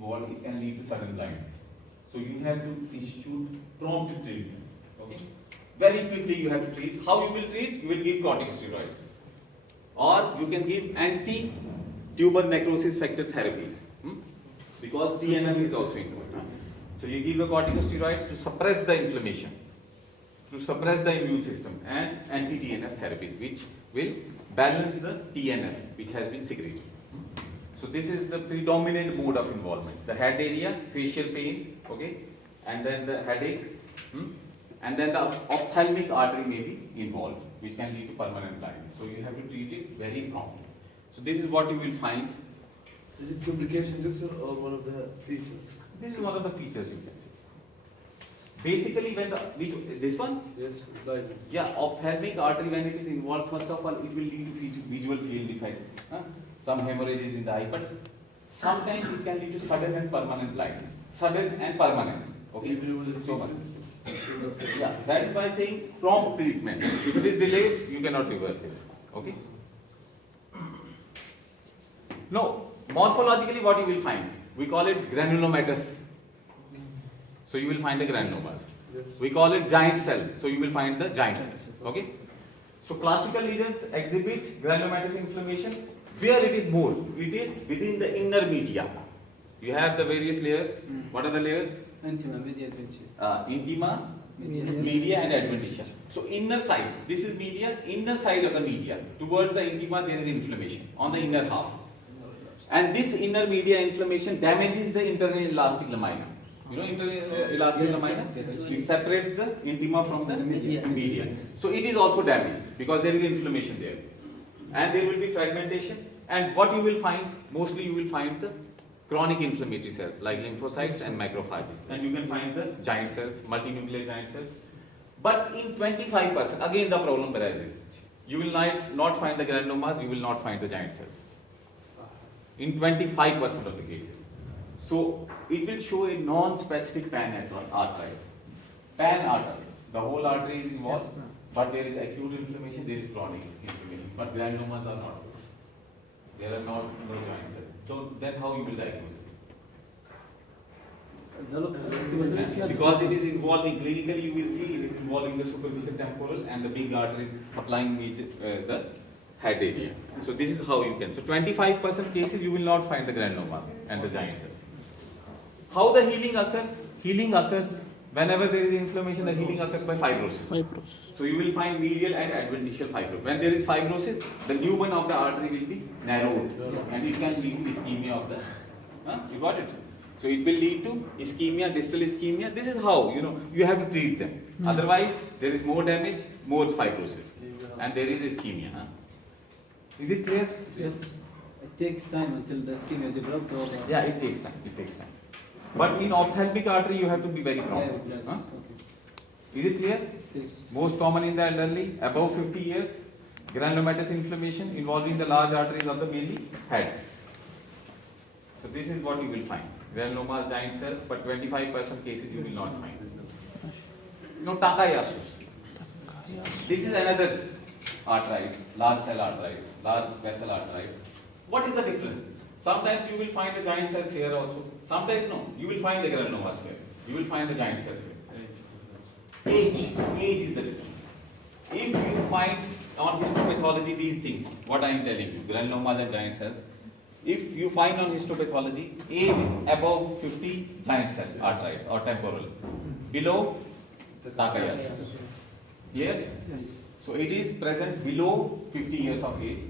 involved, it can lead to sudden blindness. So you have to institute prompt treatment. Okay? Very quickly you have to treat. How you will treat? You will give corticosteroids. Or you can give anti-tumor necrosis factor therapies. Because TNF is also involved. So you give the corticosteroids to suppress the inflammation, to suppress the immune system, and anti-TNF therapies which will balance the TNF which has been secreted. So this is the predominant mode of involvement. The head area, facial pain, okay, and then the headache, and then the ophthalmic artery may be involved, which can lead to permanent blindness. So you have to treat it very promptly. So this is what you will find. Is it complication, doctor, or one of the features? This is one of the features you can see. Basically, when this one? Yes, blindness. Yeah, ophthalmic artery, when it is involved, first of all, it will lead to visual field defects. Some hemorrhages in the eye, but sometimes it can lead to sudden and permanent blindness. Sudden and permanent. Okay, so much. Yeah, that is why saying prompt treatment. If it is delayed, you cannot reverse it. Okay. No, morphologically, what you will find? We call it granulomatous. So you will find the granulomas. Yes. We call it giant cell. So you will find the giant cells. Okay. So classical lesions exhibit granulomatous inflammation. Where it is more? It is within the inner media. You have the various layers. What are the layers? Intima, media, adventitia. Intima, media and adventitia. So inner side, this is media, inner side of the media. Towards the intima there is inflammation on the inner half. And this inner media inflammation damages the internal elastic lamina. You know internal elastic lamina? Yes. It separates the intima from the media. media. So it is also damaged because there is inflammation there. And there will be fragmentation. And what you will find, mostly you will find the chronic inflammatory cells like lymphocytes and macrophages. And you can find the giant cells, multinuclear giant cells. But in 25%, again the problem arises. You will not find the granulomas, you will not find the giant cells. In 25% of the cases. So it will show a non-specific pan-arteritis. Pan-arteritis. The whole artery is involved, but there is acute inflammation, there is chronic inflammation. But granulomas are not. There are no giant cells. So then how you will diagnose it? Because it is involving, clinically you will see it is involving the superficial temporal and the big arteries supplying the head area. So this is how you can. So 25% cases you will not find the granulomas and the giant cells. How the healing occurs? Healing occurs whenever there is inflammation, the healing occurs by fibrosis. So you will find medial and adventitial fibrosis. When there is fibrosis, the lumen of the artery will be narrowed and it can lead to ischemia of the, you got it? So it will lead to ischemia, distal ischemia. This is how, you have to treat them. Otherwise, there is more damage, more fibrosis. And there is ischemia. Is it clear? Yes. It takes time until the ischemia develops. Yeah, it takes time. It takes time. But in ophthalmic artery, you have to be very prompt. Yes. Huh? Is it clear? Yes. Most common in the elderly, above 50 years, granulomatous inflammation involving the large arteries of the mainly head. So this is what you will find. Granulomas, giant cells, but 25% cases you will not find. Takayasus. This is another arteritis, large cell arteritis, large vessel arteritis. What is the difference? Sometimes you will find the giant cells here also. Sometimes no. You will find the granulomas here. You will find the giant cells here. Age is the difference. If you find on histopathology these things, what I am telling you, granulomas and giant cells, if you find on histopathology, age is above 50, giant cell arteritis or temporal. Below, Takayasu. Here? Yes. So it is present below 50 years of age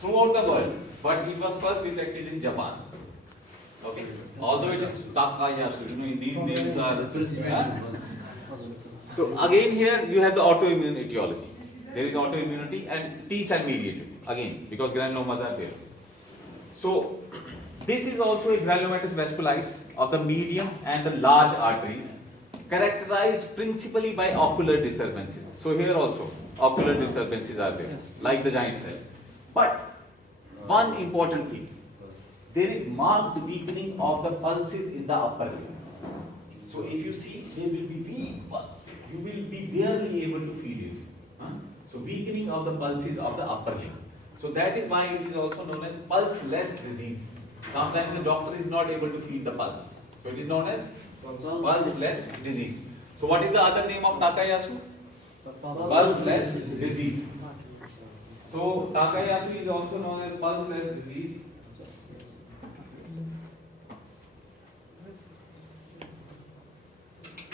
throughout the world, but it was first detected in Japan. Okay? Although it is Takayasu, these names are. So again here you have the autoimmune etiology. There is autoimmunity and T cell mediated again because granulomas are there. So this is also a granulomatous vasculitis of the medium and the large arteries characterized principally by ocular disturbances. So here also ocular disturbances are there, like the giant cell. But one important thing, there is marked weakening of the pulses in the upper limb. So if you see, there will be weak pulse. You will be barely able to feel it. So weakening of the pulses of the upper limb. So that is why it is also known as pulseless disease. Sometimes the doctor is not able to feel the pulse. So it is known as pulseless disease. So what is the other name of Takayasu? Pulseless disease. So Takayasu is also known as pulseless disease.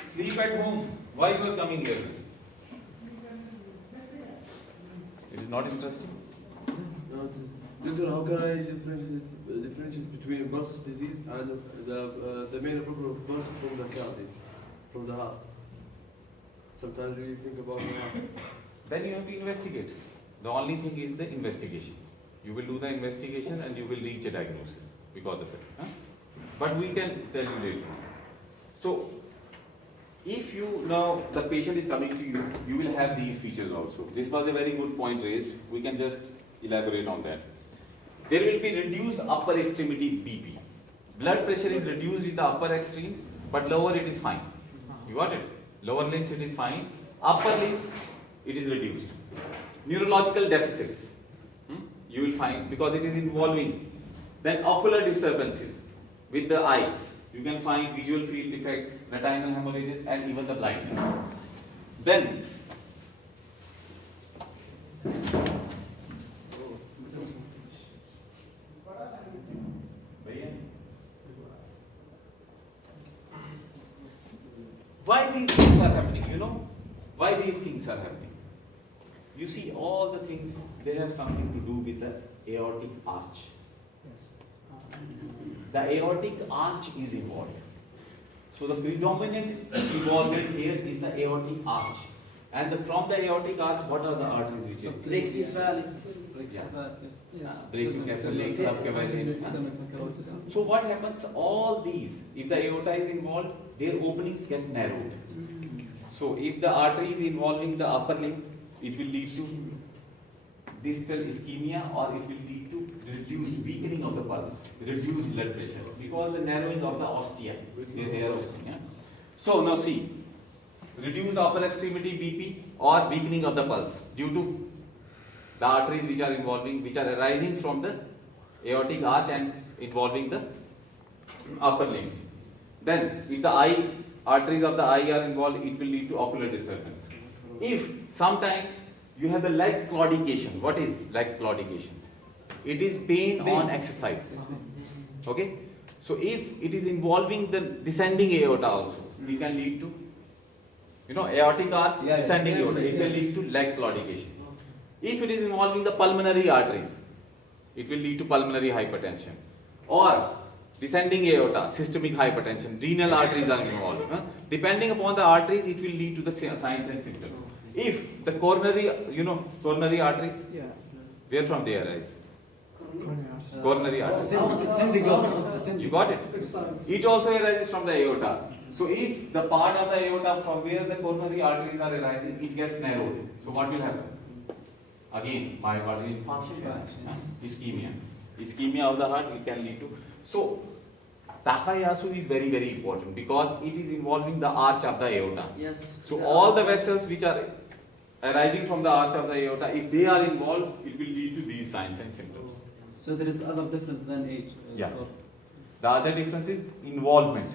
Sleep at home. Why you are coming here? It is not interesting. No, it is. Doctor, how can I differentiate between pulse disease and the main problem of pulse from the cardiac, from the heart? Sometimes we think about the heart. Then you have to investigate. The only thing is the investigation. You will do the investigation and you will reach a diagnosis because of it. Huh? But we can tell you later on. So, if you now the patient is coming to you, you will have these features also. This was a very good point raised. We can just elaborate on that. There will be reduced upper extremity BP. Blood pressure is reduced in the upper extremes, but lower it is fine. You got it? Lower limbs it is fine. Upper limbs it is reduced. Neurological deficits you will find because it is involving. Then ocular disturbances with the eye. You can find visual field defects, retinal hemorrhages, and even the blindness. Then why these things are happening? You know why these things are happening? You see, all the things they have something to do with the aortic arch. Yes. The aortic arch is involved. So the predominant involvement here is the aortic arch. And from the aortic arch, what are the arteries which are? Brachiocephalic legs, subcavalic. So what happens? All these, if the aorta is involved, their openings get narrowed. So if the artery is involving the upper limb, it will lead to distal ischemia, or it will lead to reduced weakening of the pulse, reduced blood pressure, because the narrowing of the ostia is there also. Yeah? So now see, reduced upper extremity BP or weakening of the pulse due to the arteries which are involving, which are arising from the aortic arch and involving the upper limbs. Then if the arteries of the eye are involved, it will lead to ocular disturbance. If sometimes you have the leg claudication. What is leg claudication? It is pain on exercise. Okay? So if it is involving the descending aorta also, it can lead to, aortic arch, descending aorta, it can lead to leg claudication. If it is involving the pulmonary arteries, it will lead to pulmonary hypertension. Or descending aorta, systemic hypertension, renal arteries are involved. Depending upon the arteries, it will lead to the signs and symptoms. If the coronary, coronary arteries, where from they arise? Coronary arteries. You got it? It also arises from the aorta. So if the part of the aorta from where the coronary arteries are arising, it gets narrowed. So what will happen? Again, myocardial infarction, ischemia. Ischemia of the heart, it can lead to. So Takayasu is very, very important because it is involving the arch of the aorta. Yes. So all the vessels which are arising from the arch of the aorta, if they are involved, it will lead to these signs and symptoms. So there is other difference than age. Yeah. The other difference is involvement.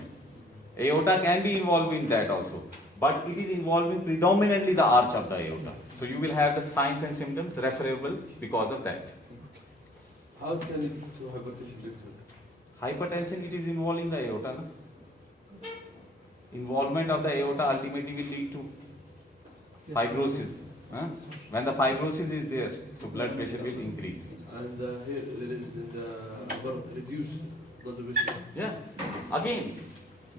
Aorta can be involved in that also, but it is involving predominantly the arch of the aorta. So you will have the signs and symptoms referable because of that. How can it lead to hypertension, doctor? Hypertension, it is involving the aorta. No? Involvement of the aorta ultimately will lead to fibrosis. When the fibrosis is there, so blood pressure will increase. And here there is the reduced blood pressure. Yeah. Again,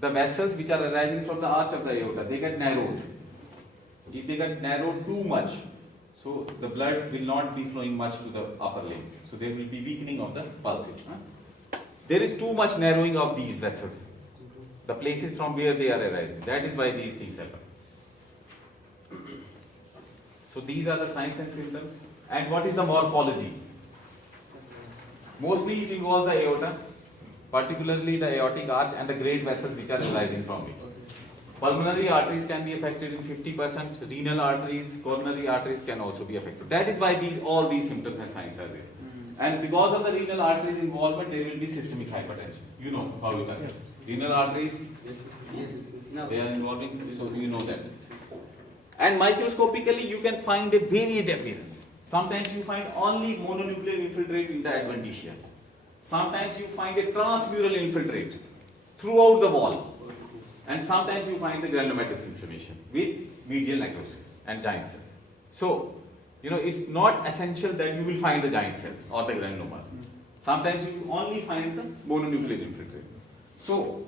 the vessels which are arising from the arch of the aorta, they get narrowed. If they get narrowed too much, so the blood will not be flowing much to the upper limb. So there will be weakening of the pulses. There is too much narrowing of these vessels, the places from where they are arising. That is why these things happen. So these are the signs and symptoms. And what is the morphology? Mostly it involves the aorta, particularly the aortic arch and the great vessels which are arising from it. Pulmonary arteries can be affected in 50%, renal arteries, coronary arteries can also be affected. That is why all these symptoms and signs are there. And because of the renal arteries involvement, there will be systemic hypertension. You know how it happens. Yes. Renal arteries, Yes. No. they are involving, so you know that. And microscopically, you can find a varied appearance. Sometimes you find only mononuclear infiltrate in the adventitia. Sometimes you find a transmural infiltrate throughout the wall. And sometimes you find the granulomatous inflammation with medial necrosis and giant cells. So, you know, it's not essential that you will find the giant cells or the granulomas. Sometimes you only find the mononuclear infiltrate. So,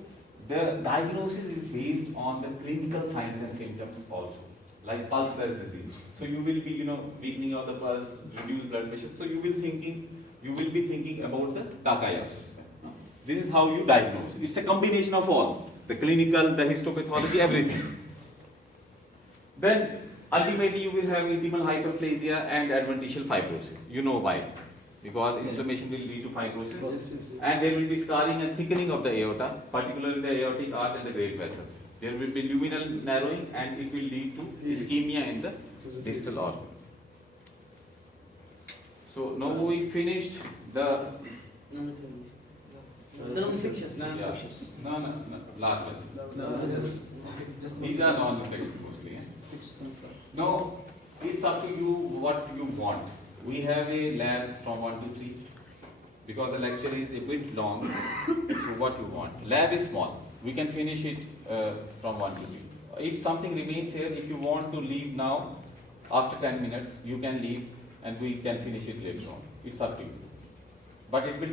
the diagnosis is based on the clinical signs and symptoms also, like pulseless disease. So you will be, you know, weakening of the pulse, reduced blood pressure. So you will be thinking about the Takayasu. This is how you diagnose. It's a combination of all, the clinical, the histopathology, everything. Then ultimately you will have intimal hyperplasia and adventitial fibrosis. You know why? Because inflammation will lead to fibrosis, and there will be scarring and thickening of the aorta, particularly the aortic arch and the great vessels. There will be luminal narrowing, and it will lead to ischemia in the distal organs. So now we finished the Non-infectious. yeah. No, last lesson. No, just These are non-infectious mostly. No, it's up to you what you want. We have a lab from 1 to 3 because the lecture is a bit long. So what you want? Lab is small. We can finish it from 1 to 3. If something remains here, if you want to leave now, after 10 minutes, you can leave and we can finish it later on. It's up to you. But it will